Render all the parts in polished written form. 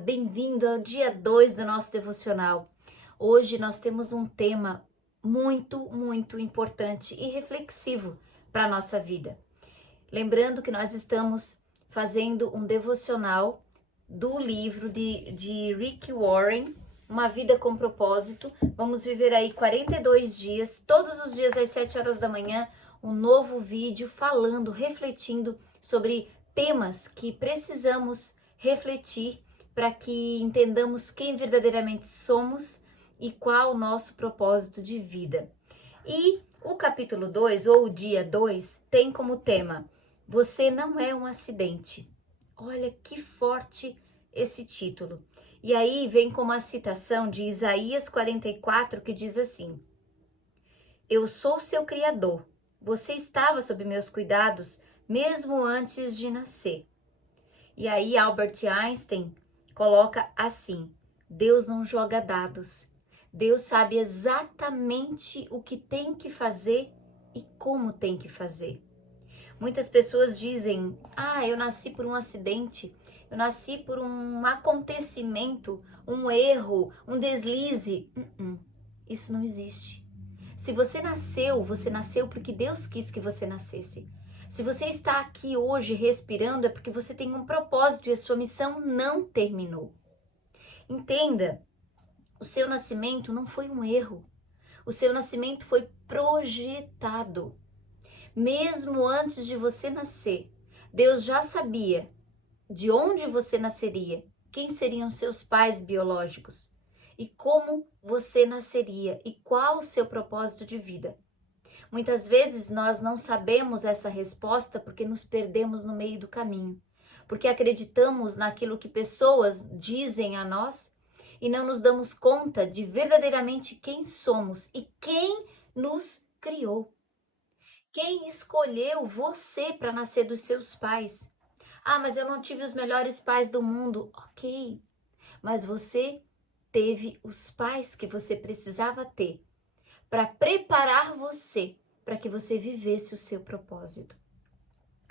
bem-vindo ao dia 2 do nosso devocional. Hoje nós temos um tema muito importante e reflexivo para a nossa vida. Lembrando que nós estamos fazendo um devocional do livro de Rick Warren, Uma Vida com Propósito. Vamos viver aí 42 dias, todos os dias às 7 horas da manhã, um novo vídeo falando, refletindo sobre temas que precisamos refletir para que entendamos quem verdadeiramente somos e qual o nosso propósito de vida. E o capítulo 2, ou o dia 2, tem como tema: Você não é um acidente. Olha que forte esse título. E aí vem com uma citação de Isaías 44, que diz assim: Eu sou seu Criador. Você estava sob meus cuidados mesmo antes de nascer. E aí Albert Einstein coloca assim: Deus não joga dados. Deus sabe exatamente o que tem que fazer e como tem que fazer. Muitas pessoas dizem: eu nasci por um acidente, eu nasci por um acontecimento, um erro, um deslize. Isso não existe. Se você nasceu porque Deus quis que você nascesse. Se você está aqui hoje respirando, é porque você tem um propósito e a sua missão não terminou. Entenda, o seu nascimento não foi um erro. O seu nascimento foi projetado. Mesmo antes de você nascer, Deus já sabia de onde você nasceria, quem seriam seus pais biológicos e como você nasceria e qual o seu propósito de vida. Muitas vezes nós não sabemos essa resposta porque nos perdemos no meio do caminho, porque acreditamos naquilo que pessoas dizem a nós e não nos damos conta de verdadeiramente quem somos e quem nos criou. Quem escolheu você para nascer dos seus pais? Mas eu não tive os melhores pais do mundo. Ok, mas você teve os pais que você precisava ter para preparar você para que você vivesse o seu propósito.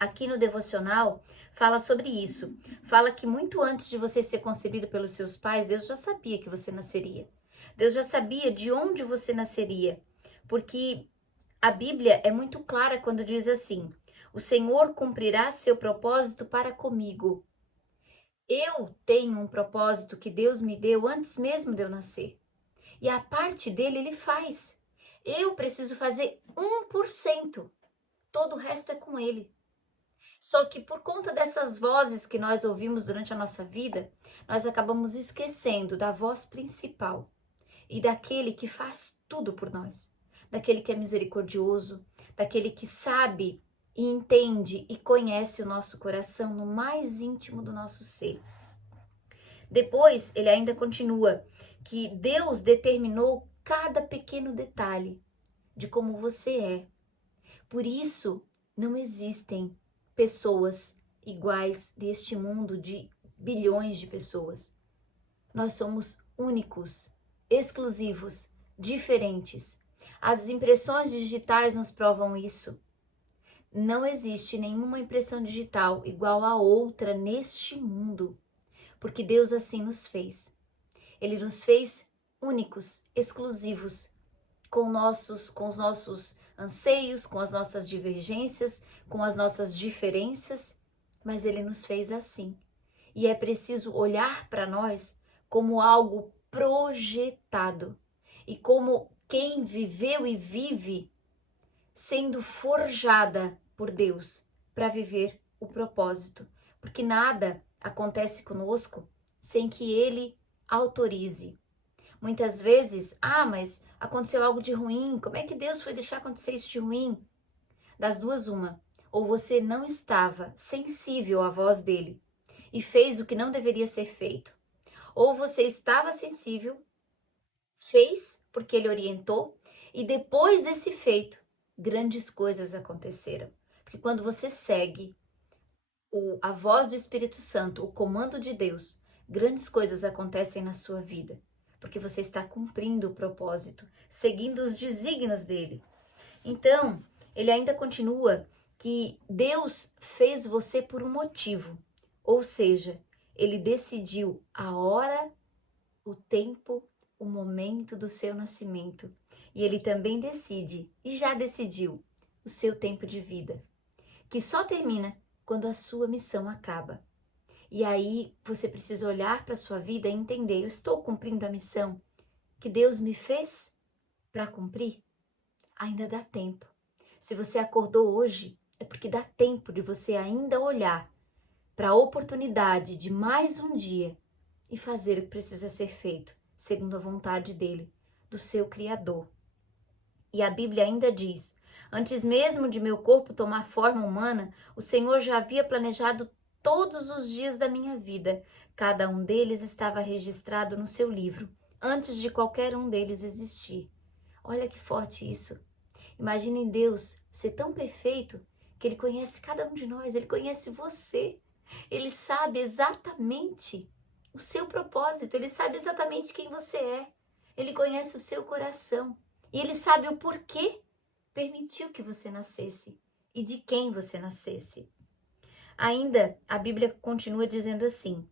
Aqui no devocional fala sobre isso. Fala que muito antes de você ser concebido pelos seus pais, Deus já sabia que você nasceria. Deus já sabia de onde você nasceria, porque a Bíblia é muito clara quando diz assim: o Senhor cumprirá seu propósito para comigo. Eu tenho um propósito que Deus me deu antes mesmo de eu nascer. E a parte dele, ele faz. Eu preciso fazer 1%. Todo o resto é com ele. Só que por conta dessas vozes que nós ouvimos durante a nossa vida, nós acabamos esquecendo da voz principal e daquele que faz tudo por nós. Daquele que é misericordioso, daquele que sabe e entende e conhece o nosso coração no mais íntimo do nosso ser. Depois, ele ainda continua que Deus determinou cada pequeno detalhe de como você é. Por isso, não existem pessoas iguais neste mundo de bilhões de pessoas. Nós somos únicos, exclusivos, diferentes. As impressões digitais nos provam isso. Não existe nenhuma impressão digital igual a outra neste mundo, porque Deus assim nos fez. Ele nos fez únicos, exclusivos, com os nossos anseios, com as nossas divergências, com as nossas diferenças, mas Ele nos fez assim. E é preciso olhar para nós como algo projetado e como quem viveu e vive sendo forjada por Deus para viver o propósito, porque nada acontece conosco sem que Ele autorize. Muitas vezes, mas aconteceu algo de ruim, como é que Deus foi deixar acontecer isso de ruim? Das duas, uma: ou você não estava sensível à voz dele e fez o que não deveria ser feito, ou você estava sensível, fez porque ele orientou, e depois desse feito, grandes coisas aconteceram. Porque quando você segue a voz do Espírito Santo, o comando de Deus, grandes coisas acontecem na sua vida, porque você está cumprindo o propósito, seguindo os desígnios dele. Então, ele ainda continua que Deus fez você por um motivo, ou seja, Ele decidiu a hora, o tempo, o momento do seu nascimento. E Ele também decide, e já decidiu, o seu tempo de vida, que só termina quando a sua missão acaba. E aí você precisa olhar para a sua vida e entender, eu estou cumprindo a missão que Deus me fez para cumprir? Ainda dá tempo. Se você acordou hoje, é porque dá tempo de você ainda olhar para a oportunidade de mais um dia e fazer o que precisa ser feito, segundo a vontade dele, do seu Criador. E a Bíblia ainda diz: antes mesmo de meu corpo tomar forma humana, o Senhor já havia planejado todos os dias da minha vida. Cada um deles estava registrado no seu livro, antes de qualquer um deles existir. Olha que forte isso. Imaginem Deus ser tão perfeito que Ele conhece cada um de nós, Ele conhece você. Ele sabe exatamente o seu propósito, Ele sabe exatamente quem você é. Ele conhece o seu coração e Ele sabe o porquê permitiu que você nascesse e de quem você nascesse. Ainda, a Bíblia continua dizendo assim: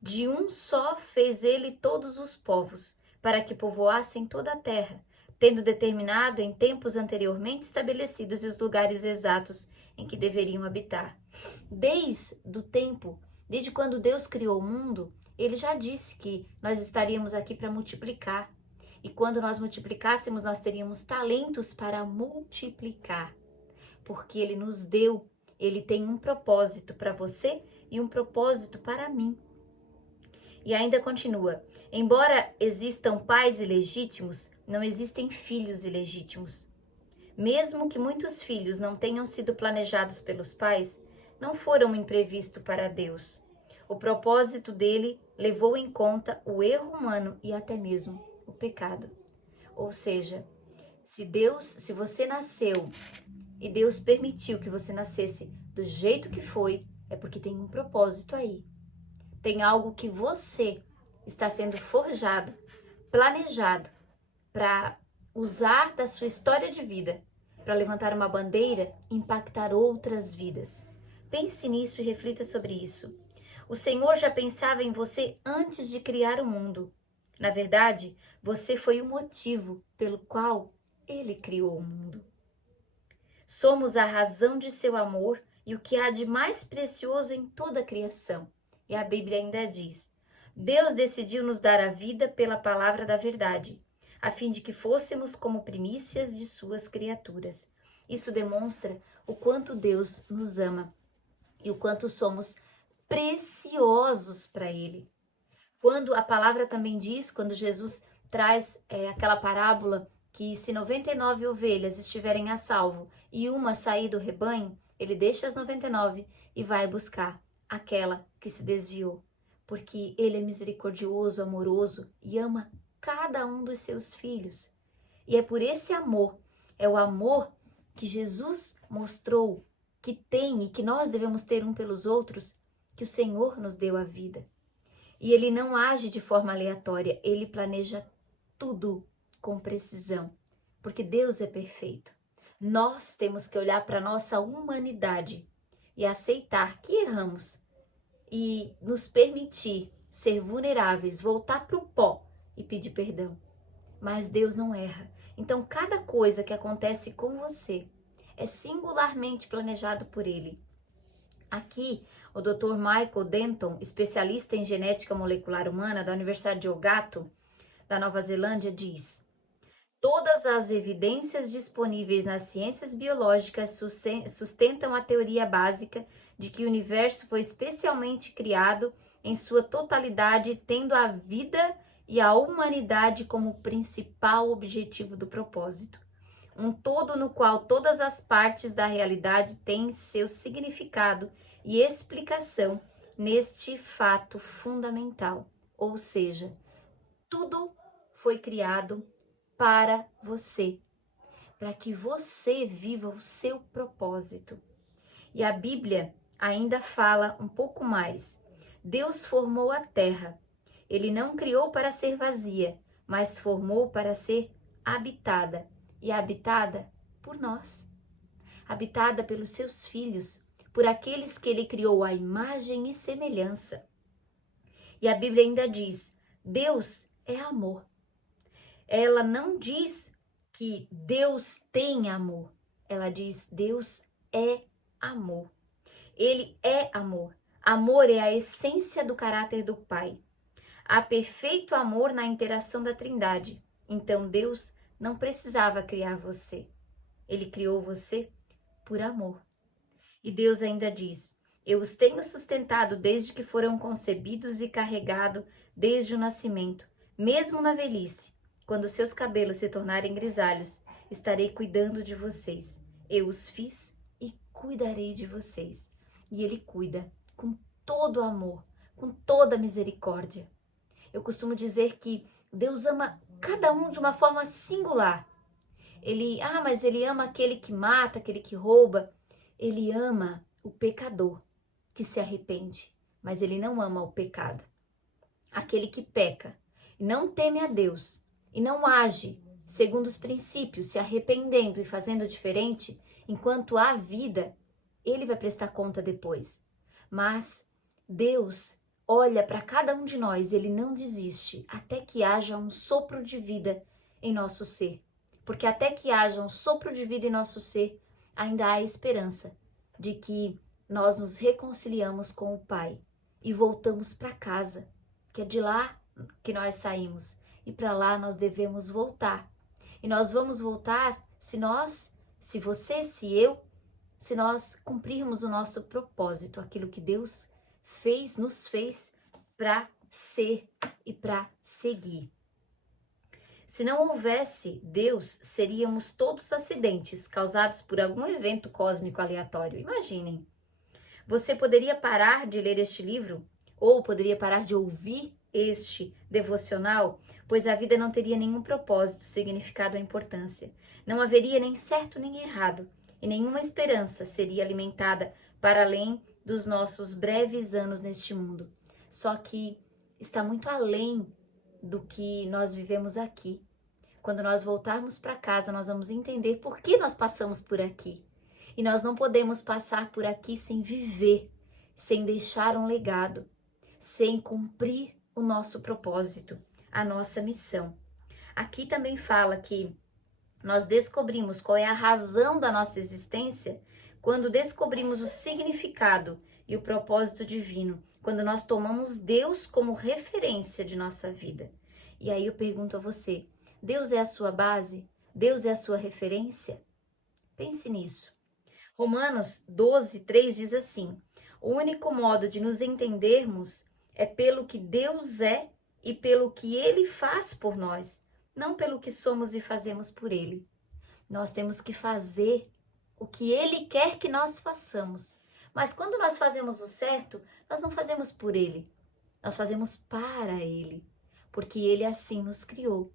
de um só fez Ele todos os povos, para que povoassem toda a terra, tendo determinado em tempos anteriormente estabelecidos os lugares exatos em que deveriam habitar. Desde quando Deus criou o mundo, Ele já disse que nós estaríamos aqui para multiplicar. E quando nós multiplicássemos, nós teríamos talentos para multiplicar. Porque Ele nos deu, Ele tem um propósito para você e um propósito para mim. E ainda continua: embora existam pais ilegítimos, não existem filhos ilegítimos. Mesmo que muitos filhos não tenham sido planejados pelos pais, não foram imprevistos para Deus. O propósito dele levou em conta o erro humano e até mesmo o pecado. Ou seja, se você nasceu e Deus permitiu que você nascesse do jeito que foi, é porque tem um propósito aí. Tem algo que você está sendo forjado, planejado para usar da sua história de vida, para levantar uma bandeira e impactar outras vidas. Pense nisso e reflita sobre isso. O Senhor já pensava em você antes de criar o mundo. Na verdade, você foi o motivo pelo qual Ele criou o mundo. Somos a razão de seu amor e o que há de mais precioso em toda a criação. E a Bíblia ainda diz: Deus decidiu nos dar a vida pela palavra da verdade, a fim de que fôssemos como primícias de suas criaturas. Isso demonstra o quanto Deus nos ama e o quanto somos preciosos para Ele. Quando a palavra também diz, quando Jesus traz aquela parábola que se 99 ovelhas estiverem a salvo e uma sair do rebanho, Ele deixa as 99 e vai buscar aquela que se desviou, porque Ele é misericordioso, amoroso e ama cada um dos seus filhos. E é por esse amor, é o amor que Jesus mostrou que tem e que nós devemos ter um pelos outros, que o Senhor nos deu a vida. E Ele não age de forma aleatória, Ele planeja tudo com precisão, porque Deus é perfeito. Nós temos que olhar para a nossa humanidade e aceitar que erramos e nos permitir ser vulneráveis, voltar para o pó e pedir perdão. Mas Deus não erra. Então, cada coisa que acontece com você é singularmente planejado por Ele. Aqui, o Dr. Michael Denton, especialista em genética molecular humana da Universidade de Otago, da Nova Zelândia, diz: todas as evidências disponíveis nas ciências biológicas sustentam a teoria básica de que o universo foi especialmente criado em sua totalidade, tendo a vida e a humanidade como principal objetivo do propósito. Um todo no qual todas as partes da realidade têm seu significado e explicação neste fato fundamental. Ou seja, tudo foi criado para você, para que você viva o seu propósito. E a Bíblia ainda fala um pouco mais. Deus formou a terra. Ele não criou para ser vazia, mas formou para ser habitada. E habitada por nós. Habitada pelos seus filhos, por aqueles que Ele criou à imagem e semelhança. E a Bíblia ainda diz: Deus é amor. Ela não diz que Deus tem amor. Ela diz: Deus é amor. Ele é amor. Amor é a essência do caráter do Pai. Há perfeito amor na interação da Trindade. Então Deus não precisava criar você. Ele criou você por amor. E Deus ainda diz: eu os tenho sustentado desde que foram concebidos e carregado desde o nascimento, mesmo na velhice. Quando seus cabelos se tornarem grisalhos, estarei cuidando de vocês. Eu os fiz e cuidarei de vocês. E Ele cuida com todo amor, com toda misericórdia. Eu costumo dizer que Deus ama cada um de uma forma singular. Mas Ele ama aquele que mata, aquele que rouba. Ele ama o pecador que se arrepende, mas Ele não ama o pecado. Aquele que peca e não teme a Deus e não age segundo os princípios, se arrependendo e fazendo diferente, enquanto há vida, ele vai prestar conta depois. Mas Deus olha para cada um de nós, Ele não desiste até que haja um sopro de vida em nosso ser. Porque até que haja um sopro de vida em nosso ser, ainda há esperança de que nós nos reconciliamos com o Pai e voltamos para casa, que é de lá que nós saímos, e para lá nós devemos voltar. E nós vamos voltar se você, se eu, se nós cumprirmos o nosso propósito, aquilo que Deus nos fez para ser e para seguir. Se não houvesse Deus, seríamos todos acidentes causados por algum evento cósmico aleatório. Imaginem. Você poderia parar de ler este livro ou poderia parar de ouvir este devocional, pois a vida não teria nenhum propósito, significado ou importância. Não haveria nem certo nem errado, e nenhuma esperança seria alimentada para além dos nossos breves anos neste mundo. Só que está muito além do que nós vivemos aqui. Quando nós voltarmos para casa, nós vamos entender por que nós passamos por aqui. E nós não podemos passar por aqui sem viver, sem deixar um legado, sem cumprir o nosso propósito, a nossa missão. Aqui também fala que nós descobrimos qual é a razão da nossa existência quando descobrimos o significado e o propósito divino, quando nós tomamos Deus como referência de nossa vida. E aí eu pergunto a você, Deus é a sua base? Deus é a sua referência? Pense nisso. Romanos 12:3 diz assim: o único modo de nos entendermos é pelo que Deus é e pelo que Ele faz por nós, não pelo que somos e fazemos por Ele. Nós temos que fazer o que Ele quer que nós façamos. Mas quando nós fazemos o certo, nós não fazemos por Ele, nós fazemos para Ele, porque Ele assim nos criou.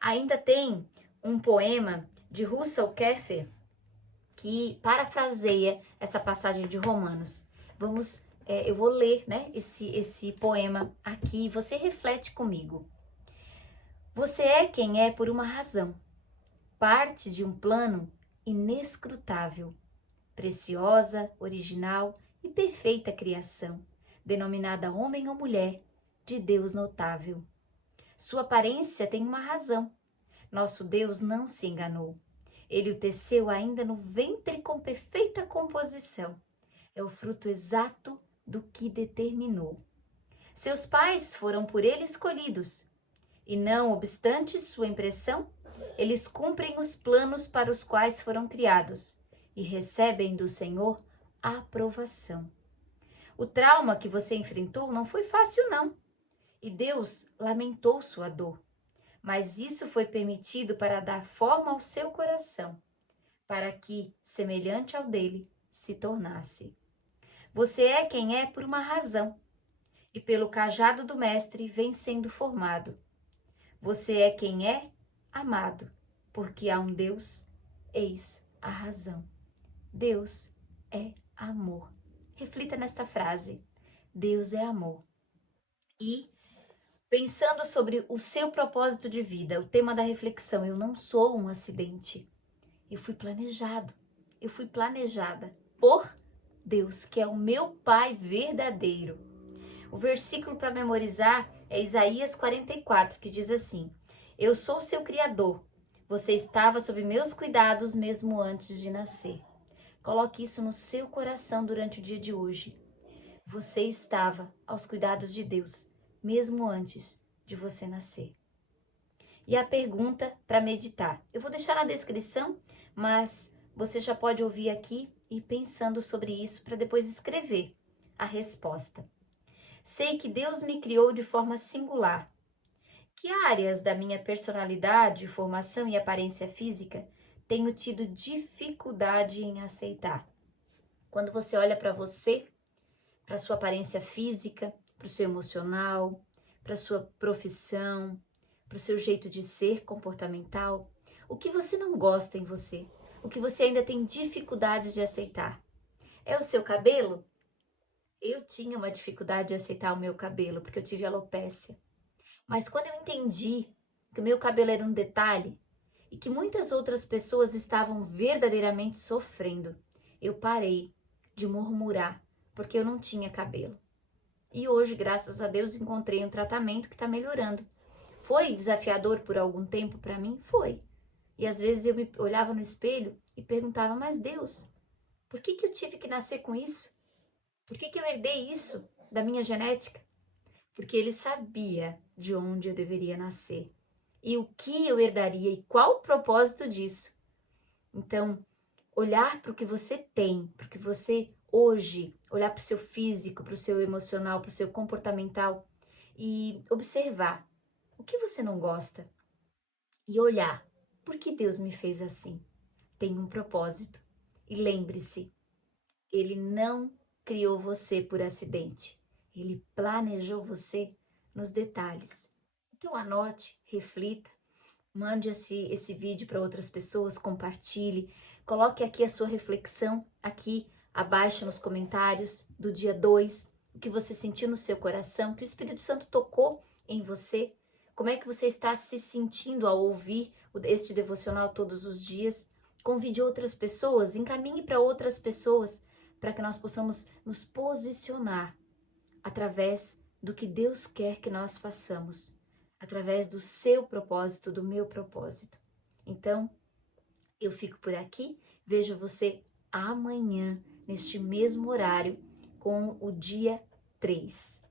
Ainda tem um poema de Russell Keffer que parafraseia essa passagem de Romanos. Eu vou ler, esse poema aqui e você reflete comigo. Você é quem é por uma razão, parte de um plano inescrutável, preciosa, original e perfeita criação, denominada homem ou mulher, de Deus notável. Sua aparência tem uma razão. Nosso Deus não se enganou. Ele o teceu ainda no ventre com perfeita composição. É o fruto exato do que determinou. Seus pais foram por ele escolhidos. E não obstante sua impressão, eles cumprem os planos para os quais foram criados e recebem do Senhor a aprovação. O trauma que você enfrentou não foi fácil, não. E Deus lamentou sua dor. Mas isso foi permitido para dar forma ao seu coração, para que, semelhante ao dele, se tornasse. Você é quem é por uma razão, e pelo cajado do Mestre vem sendo formado. Você é quem é amado, porque há um Deus, eis a razão. Deus é amor. Reflita nesta frase. Deus é amor. E pensando sobre o seu propósito de vida, o tema da reflexão, eu não sou um acidente. Eu fui planejada por Deus, que é o meu Pai verdadeiro. O versículo para memorizar é Isaías 44, que diz assim: Eu sou seu Criador, você estava sob meus cuidados mesmo antes de nascer. Coloque isso no seu coração durante o dia de hoje. Você estava aos cuidados de Deus, mesmo antes de você nascer. E a pergunta para meditar, eu vou deixar na descrição, mas você já pode ouvir aqui e ir pensando sobre isso para depois escrever a resposta. Sei que Deus me criou de forma singular. Que áreas da minha personalidade, formação e aparência física tenho tido dificuldade em aceitar? Quando você olha para você, para sua aparência física, para o seu emocional, para sua profissão, para o seu jeito de ser comportamental, o que você não gosta em você? O que você ainda tem dificuldade de aceitar? É o seu cabelo? Eu tinha uma dificuldade de aceitar o meu cabelo, porque eu tive alopécia. Mas quando eu entendi que o meu cabelo era um detalhe e que muitas outras pessoas estavam verdadeiramente sofrendo, eu parei de murmurar porque eu não tinha cabelo. E hoje, graças a Deus, encontrei um tratamento que está melhorando. Foi desafiador por algum tempo para mim? Foi. E às vezes eu me olhava no espelho e perguntava, mas Deus, por que eu tive que nascer com isso? Por que eu herdei isso da minha genética? Porque ele sabia de onde eu deveria nascer e o que eu herdaria e qual o propósito disso. Então, olhar para o que você tem, para o que você hoje, olhar para o seu físico, para o seu emocional, para o seu comportamental e observar o que você não gosta e olhar por que Deus me fez assim. Tem um propósito. E lembre-se, Ele não criou você por acidente. Ele planejou você nos detalhes. Então anote, reflita, mande esse vídeo para outras pessoas, compartilhe, coloque aqui a sua reflexão, aqui abaixo nos comentários do dia 2, o que você sentiu no seu coração, que o Espírito Santo tocou em você, como é que você está se sentindo ao ouvir este devocional todos os dias. Convide outras pessoas, encaminhe para outras pessoas, para que nós possamos nos posicionar através do que Deus quer que nós façamos, através do seu propósito, do meu propósito. Então, eu fico por aqui, vejo você amanhã, neste mesmo horário, com o dia 3.